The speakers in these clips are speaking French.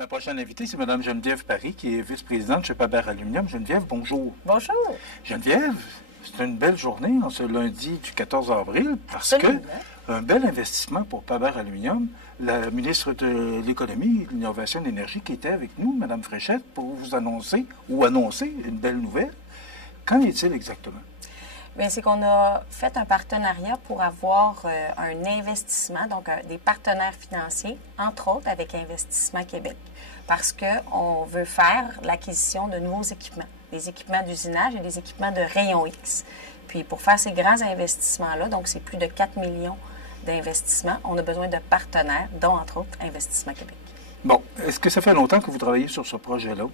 Ma prochaine invitée, c'est Mme Geneviève Paris, qui est vice-présidente chez Paber Aluminium. Geneviève, bonjour. Bonjour. Geneviève, c'est une belle journée en ce lundi du 14 avril parce que un bel investissement pour Paber Aluminium. La ministre de l'Économie, de l'Innovation et de l'Énergie qui était avec nous, Mme Fréchette, pour vous annoncer une belle nouvelle. Qu'en est-il exactement? Bien, c'est qu'on a fait un partenariat pour avoir un investissement, donc des partenaires financiers, entre autres avec Investissement Québec, parce qu'on veut faire l'acquisition de nouveaux équipements, des équipements d'usinage et des équipements de rayon X. Puis pour faire ces grands investissements-là, donc c'est plus de 4 millions d'investissements, on a besoin de partenaires, dont entre autres Investissement Québec. Bon, est-ce que ça fait longtemps que vous travaillez sur ce projet-là?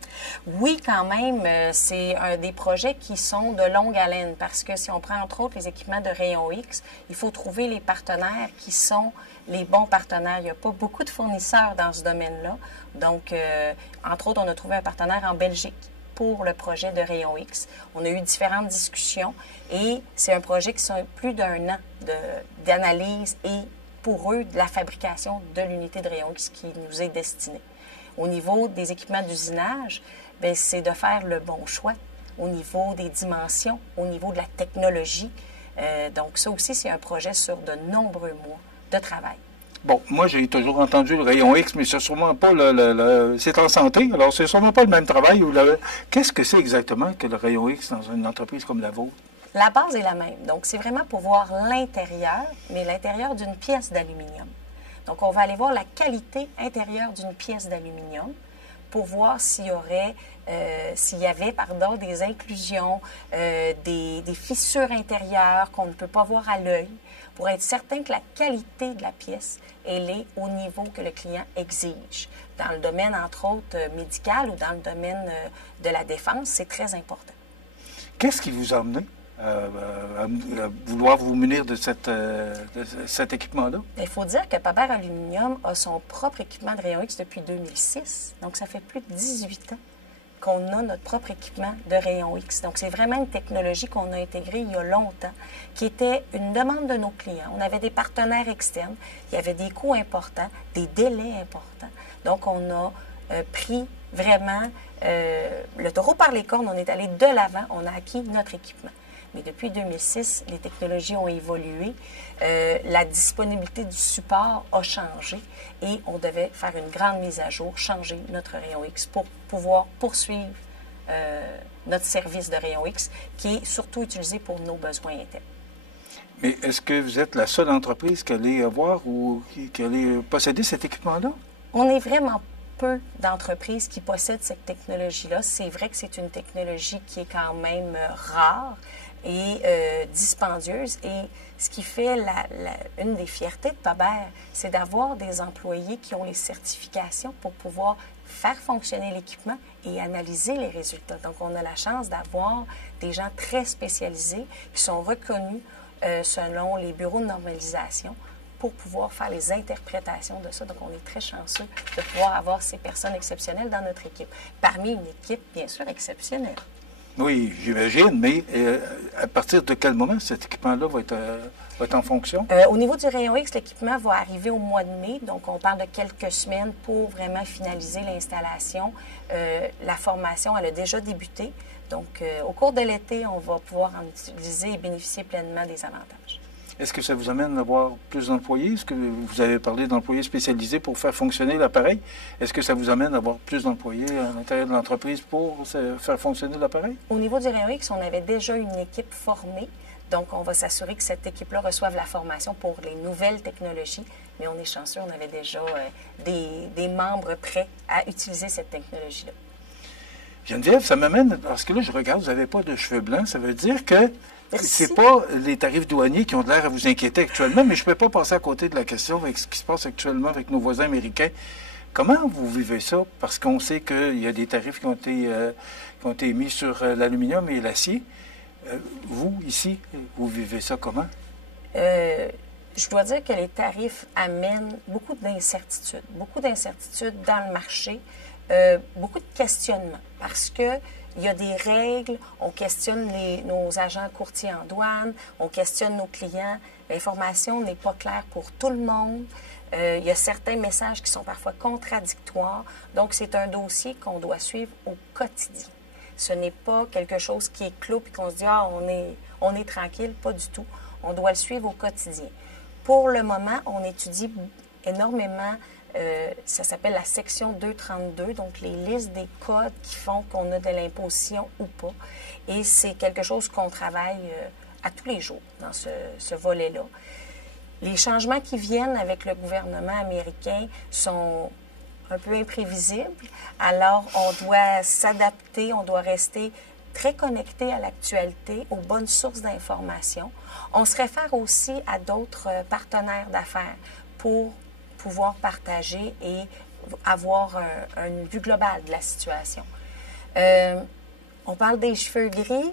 Oui, quand même. C'est un des projets qui sont de longue haleine parce que si on prend entre autres les équipements de rayon X, il faut trouver les partenaires qui sont les bons partenaires. Il n'y a pas beaucoup de fournisseurs dans ce domaine-là. Donc, entre autres, on a trouvé un partenaire en Belgique pour le projet de rayon X. On a eu différentes discussions et c'est un projet qui sont plus d'un an d'analyse et pour eux, de la fabrication de l'unité de rayon X qui nous est destinée. Au niveau des équipements d'usinage, c'est de faire le bon choix au niveau des dimensions, au niveau de la technologie. Donc, ça aussi, c'est un projet sur de nombreux mois de travail. Bon, moi, j'ai toujours entendu le rayon X, mais c'est sûrement pas c'est en santé, alors c'est sûrement pas le même travail. Qu'est-ce que c'est exactement que le rayon X dans une entreprise comme la vôtre? La base est la même. Donc, c'est vraiment pour voir l'intérieur, mais l'intérieur d'une pièce d'aluminium. Donc, on va aller voir la qualité intérieure d'une pièce d'aluminium pour voir s'il y avait des inclusions, des fissures intérieures qu'on ne peut pas voir à l'œil, pour être certain que la qualité de la pièce, elle est au niveau que le client exige. Dans le domaine, entre autres, médical ou dans le domaine de la défense, c'est très important. Qu'est-ce qui vous a amené à vouloir vous munir de cet équipement-là? Il faut dire que Paber Aluminium a son propre équipement de rayon X depuis 2006. Donc, ça fait plus de 18 ans qu'on a notre propre équipement de rayon X. Donc, c'est vraiment une technologie qu'on a intégrée il y a longtemps, qui était une demande de nos clients. On avait des partenaires externes, il y avait des coûts importants, des délais importants. Donc, on a pris vraiment le taureau par les cornes, on est allé de l'avant, on a acquis notre équipement. Mais depuis 2006, les technologies ont évolué, la disponibilité du support a changé et on devait faire une grande mise à jour, changer notre rayon X pour pouvoir poursuivre notre service de rayon X qui est surtout utilisé pour nos besoins internes. Mais est-ce que vous êtes la seule entreprise qui allait avoir ou qui allait posséder cet équipement-là? On est vraiment peu d'entreprises qui possèdent cette technologie-là. C'est vrai que c'est une technologie qui est quand même rare et dispendieuse. Et ce qui fait une des fiertés de Paber, c'est d'avoir des employés qui ont les certifications pour pouvoir faire fonctionner l'équipement et analyser les résultats. Donc, on a la chance d'avoir des gens très spécialisés qui sont reconnus selon les bureaux de normalisation pour pouvoir faire les interprétations de ça. Donc, on est très chanceux de pouvoir avoir ces personnes exceptionnelles dans notre équipe, parmi une équipe, bien sûr, exceptionnelle. Oui, j'imagine, mais à partir de quel moment cet équipement-là va être en fonction? Au niveau du rayon X, l'équipement va arriver au mois de mai, donc on parle de quelques semaines pour vraiment finaliser l'installation. La formation, elle a déjà débuté, donc au cours de l'été, on va pouvoir en utiliser et bénéficier pleinement des avantages. Est-ce que ça vous amène à avoir plus d'employés? Est-ce que vous avez parlé d'employés spécialisés pour faire fonctionner l'appareil? Est-ce que ça vous amène à avoir plus d'employés à l'intérieur de l'entreprise pour faire fonctionner l'appareil? Au niveau du rayon X, on avait déjà une équipe formée. Donc, on va s'assurer que cette équipe-là reçoive la formation pour les nouvelles technologies. Mais on est chanceux, on avait déjà des membres prêts à utiliser cette technologie-là. Geneviève, ça m'amène, parce que là, je regarde, vous n'avez pas de cheveux blancs. Ça veut dire que Merci. c'est pas les tarifs douaniers qui ont l'air à vous inquiéter actuellement, mais je ne peux pas passer à côté de la question avec ce qui se passe actuellement avec nos voisins américains. Comment vous vivez ça? Parce qu'on sait qu'il y a des tarifs qui ont été mis sur l'aluminium et l'acier. Vous, ici, vous vivez ça comment? Je dois dire que les tarifs amènent beaucoup d'incertitudes dans le marché, beaucoup de questionnements, parce que il y a des règles, on questionne nos agents courtiers en douane, on questionne nos clients. L'information n'est pas claire pour tout le monde. Il y a certains messages qui sont parfois contradictoires. Donc, c'est un dossier qu'on doit suivre au quotidien. Ce n'est pas quelque chose qui est clos et qu'on se dit « Ah, on est tranquille », pas du tout. On doit le suivre au quotidien. Pour le moment, on étudie énormément, ça s'appelle la section 232, donc les listes des codes qui font qu'on a de l'imposition ou pas. Et c'est quelque chose qu'on travaille à tous les jours dans ce volet-là. Les changements qui viennent avec le gouvernement américain sont un peu imprévisibles. Alors, on doit s'adapter, on doit rester très connecté à l'actualité, aux bonnes sources d'informations. On se réfère aussi à d'autres partenaires d'affaires pour pouvoir partager et avoir une vue globale de la situation. On parle des cheveux gris,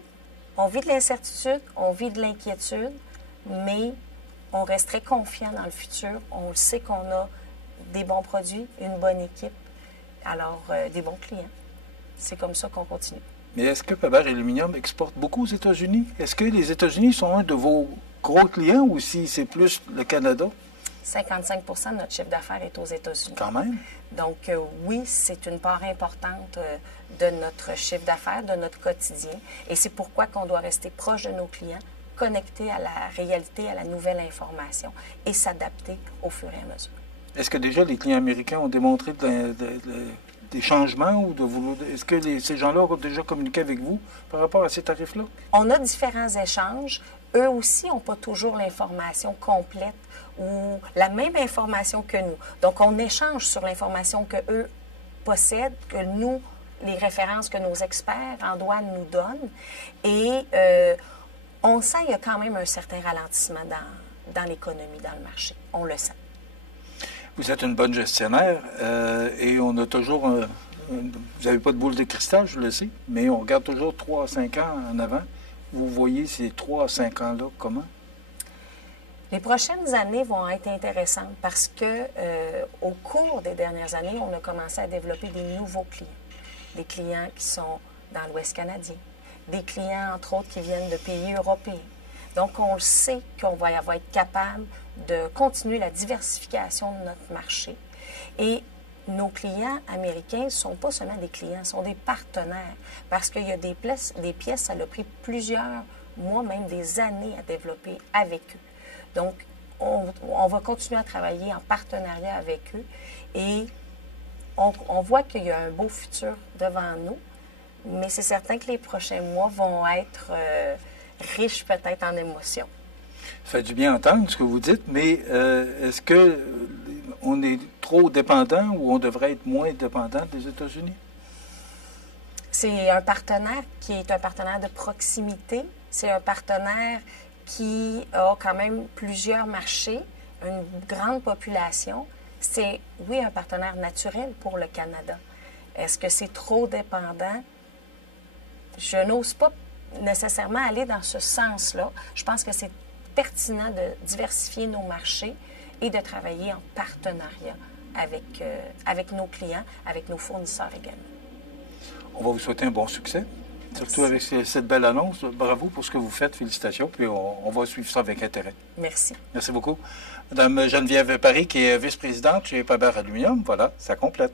on vit de l'incertitude, on vit de l'inquiétude, mais on reste très confiant dans le futur. On le sait qu'on a des bons produits, une bonne équipe, alors des bons clients. C'est comme ça qu'on continue. Mais est-ce que Faber Aluminium exporte beaucoup aux États-Unis? Est-ce que les États-Unis sont un de vos gros clients ou si c'est plus le Canada? 55 de notre chiffre d'affaires est aux États-Unis. Quand même. Donc, oui, c'est une part importante de notre chiffre d'affaires, de notre quotidien. Et c'est pourquoi qu'on doit rester proche de nos clients, connectés à la réalité, à la nouvelle information et s'adapter au fur et à mesure. Est-ce que déjà les clients américains ont démontré des changements ou est-ce que ces gens-là ont déjà communiqué avec vous par rapport à ces tarifs-là? On a différents échanges. Eux aussi n'ont pas toujours l'information complète ou la même information que nous. Donc, on échange sur l'information qu'eux possèdent, que nous, les références que nos experts en douane nous donnent. Et on sent qu'il y a quand même un certain ralentissement dans l'économie, dans le marché. On le sent. Vous êtes une bonne gestionnaire et on a toujours... vous n'avez pas de boule de cristal, je le sais, mais on regarde toujours 3 à 5 ans en avant. Vous voyez ces 3 à 5 ans-là comment? Les prochaines années vont être intéressantes parce que au cours des dernières années, on a commencé à développer des nouveaux clients. Des clients qui sont dans l'Ouest canadien, des clients, entre autres, qui viennent de pays européens. Donc, on le sait qu'on va être capable de continuer la diversification de notre marché. Et nos clients américains ne sont pas seulement des clients, sont des partenaires. Parce qu'il y a des pièces, ça a pris plusieurs mois, même des années à développer avec eux. Donc, on va continuer à travailler en partenariat avec eux. Et on voit qu'il y a un beau futur devant nous. Mais c'est certain que les prochains mois vont être riches peut-être en émotions. Ça fait du bien entendre ce que vous dites, mais est-ce qu'on est trop dépendant ou on devrait être moins dépendant des États-Unis? C'est un partenaire qui est un partenaire de proximité. C'est un partenaire qui a quand même plusieurs marchés, une grande population. C'est, oui, un partenaire naturel pour le Canada. Est-ce que c'est trop dépendant? Je n'ose pas nécessairement aller dans ce sens-là. Je pense que c'est pertinent de diversifier nos marchés et de travailler en partenariat avec nos clients, avec nos fournisseurs également. On va vous souhaiter un bon succès, surtout avec cette belle annonce. Bravo pour ce que vous faites. Félicitations. Puis on va suivre ça avec intérêt. Merci. Merci beaucoup. Madame Geneviève Paris, qui est vice-présidente chez Faber Aluminium. Voilà, ça complète.